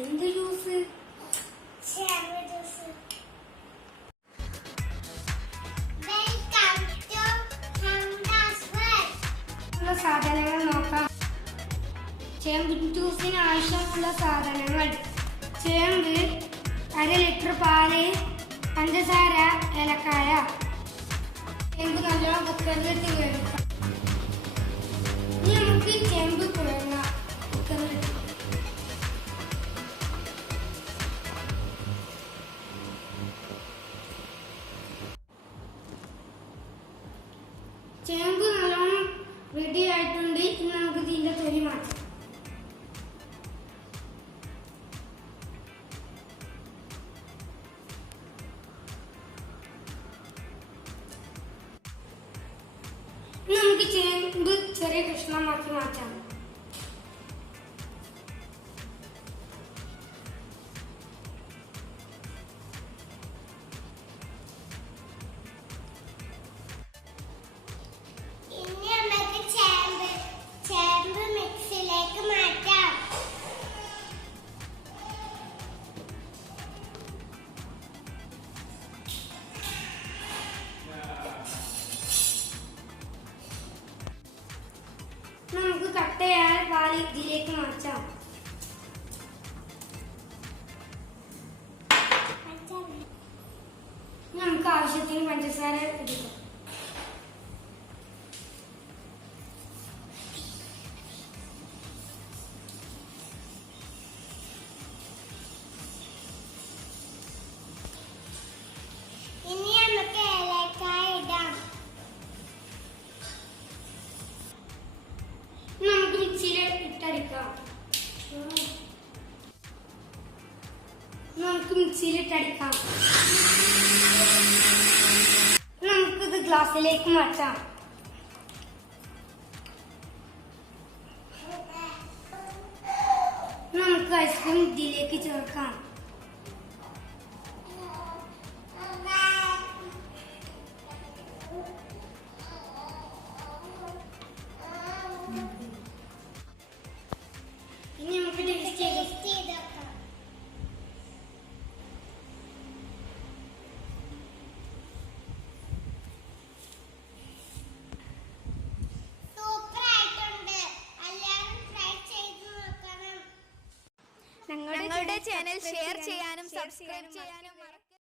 എന്ത് juice? Juice. സാധനങ്ങൾ നോക്കാം. ചേമ്പ് ജ്യൂസിന് ആവശ്യമുള്ള സാധനങ്ങൾ. ചേമ്പ് അര ലിറ്റർ പാൽ പഞ്ചസാര ഏലക്കായ. ചേമ്പ് നല്ലോണം കുക്കറിലിട്ട് ചേമ്പ് നല്ലോണം റെഡി ആയിട്ടുണ്ട്. ഇനി നമുക്ക് ഇതിന്റെ തൊലി മാറ്റാം. നമുക്ക് ചേമ്പ് ഇനി നമുക്ക് കട്ടയായ പാൽ ഇതിലേക്ക് മാറ്റാം ഇനി നമുക്ക് ആവശ്യത്തിന് പഞ്ചസാര എടുക്കാം നമുക്ക് മിക്സിയിലിട്ടടിക്കാം. നമുക്കിത് ഗ്ലാസ്സിലേക്ക് മാറ്റാം. നമുക്ക് ഐസ്ക്രീം ഇതിലേക്ക് ചേർക്കാം. ഞങ്ങളുടെ ചാനൽ ഷെയർ ചെയ്യാനും സബ്സ്ക്രൈബ് ചെയ്യാനും.